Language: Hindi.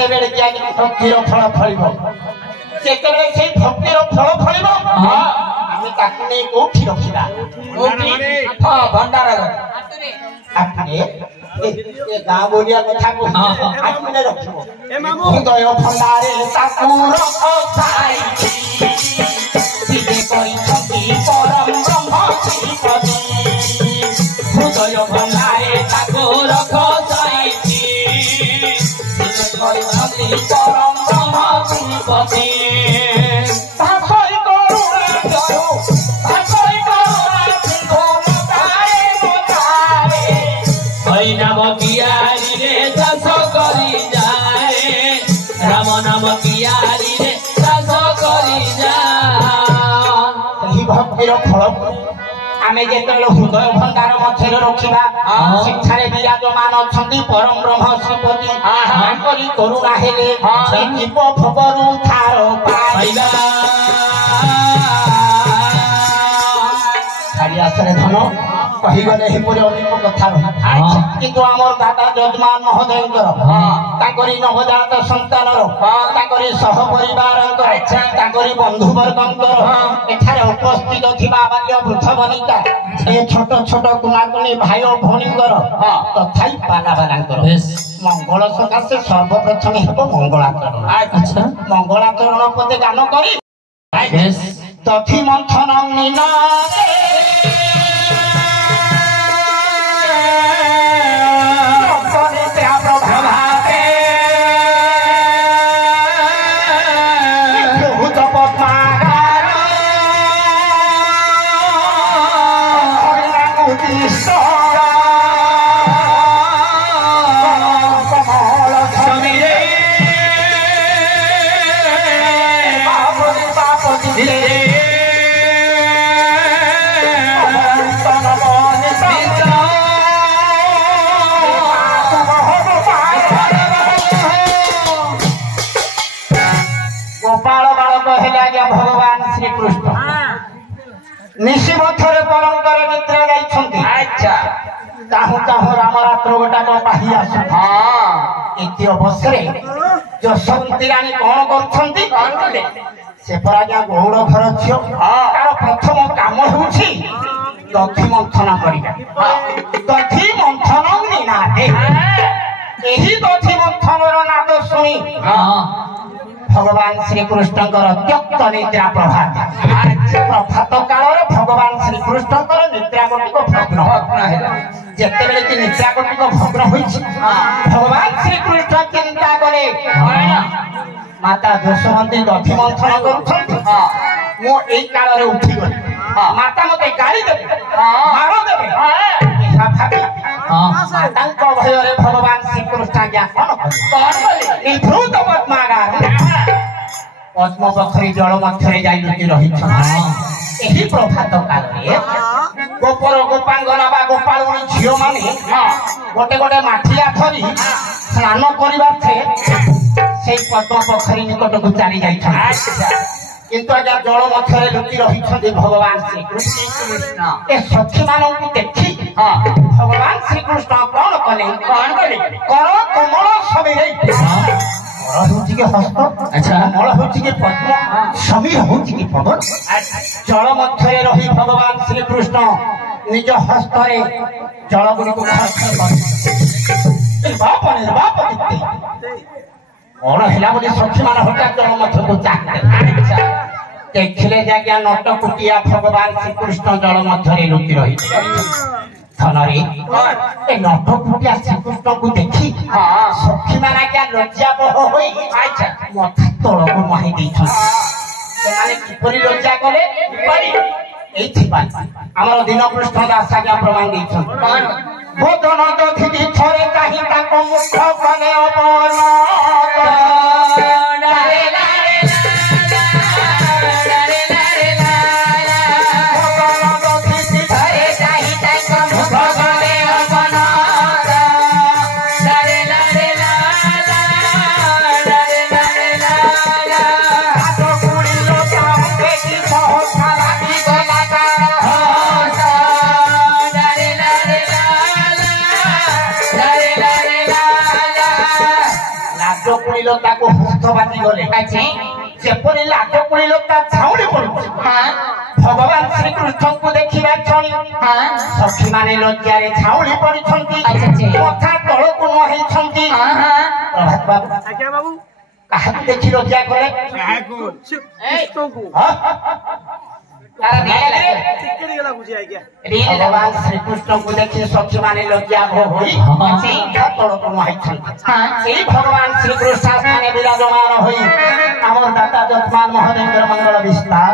ଯେତେବେଳେ କି ଆଜ୍ଞା ଭକ୍ତିର ଫଳ ଫଳିବ ଯେତେବେଳେ ସେଇ ଭକ୍ତିର ଫଳ ଫଳିବ ଆମେ ତାକୁ ନେଇ କୋଉଠି ରଖିବା ଭଣ୍ଡାର ଗାଁ ବୋଲିଆ କଥା ଆତ୍ମନେ ରଖିବ ହୃଦୟ ଭଣ୍ଡାରେ ତାକୁ କହିଛନ୍ତି ପରମ ବ୍ରହ୍ମ ଶ୍ରୀପତି ହୃଦୟ ଭଣ୍ଡାରେ ତାକୁ ରଖ କହିଛନ୍ତି ପରମ ବ୍ରହ୍ମ ଶ୍ରୀପତି नाम कियारी रे चाष करी जाए राम नाम कियारी रे चाष करी जाए भक्तिर फल आमे जेतेବେଳେ हृदय भंडार मध्यरे रखिबा शिक्षारे विराजमान अछंती परम ब्रह्म श्रीपति तांकरी करुणा हेले से जीव भवरु थार पाइला खाली आसरे धन कही गले हिपुरे अनेक कथा किंतु आमर दादा जजमान महोदयंकर ताकरी नवजात संतानर ताकरी सह परिवारंकर ताकरी बंधु वर्गंकर एठारे उपस्थित थिबा बाल्य वृद्ध वनिता ए छोट छोट कुनाकुनी भाई और भौणींकर तथाई पाला बालांकर मंगल सकाशे सर्वप्रथम हेबो मंगलाचरण अच्छा मंगलाचरण पदे गान करी तथि मंथन नीना भगवान श्री कृष्ण निशिमथरे पलंकर निद्रा जाइछंती अच्छा ताहु ताहु राम रात्र गोटा को पाही आस एति अवसरे जसवंती रानी कोन करछंती कोन कले से पराज्ञा गौड़ घर छियो तार प्रथम काम होउछि दधि मंथन करिबा दधि मंथन निनादे एही दधि मंथनर नाद सुनी भगवान श्री कृष्णकर त्यक्त निद्रा प्रभात प्रभात काल भगवान श्री कृष्णकर निद्रा गतिक भग्न जेतेबेले कि निद्रा गतिक भग्न होइछि भगवान श्री कृष्ण चिंता करे माता जसवंती दधि मंथन करूछंती मो एई काल रे उठी गली माता मते गाली देबे मार देबे एहा भाबी तांको भय रे भगवान श्री कृष्ण ज्ञापन कले निभृत पद्मागार पद्म पोखरी जल मध्य जाई रही एही प्रभात काल रे गोपर गोपांगना बा गोपालुणी झियो माने गोटे गोटे माठिया धरी स्नान करिबार छे से पद्म पोखरी निकट को चली जाई किंतु आजा जल मध्य लुटी रही भगवान श्री कृष्ण ए सखी मानव को देखी भगवान श्री कृष्ण कौन कले कर कमल समीरे होची के हस्त अच्छा कमल होची के पद्म समीर होची के पवन जल मध्य रही भगवान श्री कृष्ण निज हस्त रे जल गुडी को खर्च कर बाप दिते और हेला बोली सखी मान हटात जल मध्य को चाहते देखले जाग्या नटकुटिया भगवान श्री कृष्ण जल मध्य लुटी रही धनरे ए नटकुटिया श्री कृष्ण को देखी सखी माना क्या लज्जा बह होई मथा तल को माही दैछ माने किपरि लज्जा कले किपरि एथि पाई हमर दिन कृष्ण दास आज्ञा प्रमाण दैछ भोजन दधि थरे काहि ताको मुख कने अपन पुणी लोक हस्त बाजी गले जेपरी लाज पुणी लोक झाउली पड़ुछि भगवान श्री कृष्ण को देखिबा छणी सखी माने लज्जारे झाउली पड़िछंती कथा तळ को न हेछंती प्रभात बाबू आज्ञा बाबू काहा देखि लज्जा करे काहा को कृष्ण को भगवान श्री कृष्ण को देखी सखी माने लज्जा होई तळ को न हेछंती भगवान श्री कृष्ण स्थाने विराजमान होई हमर दाता जतमान महादेव मंगल विस्तार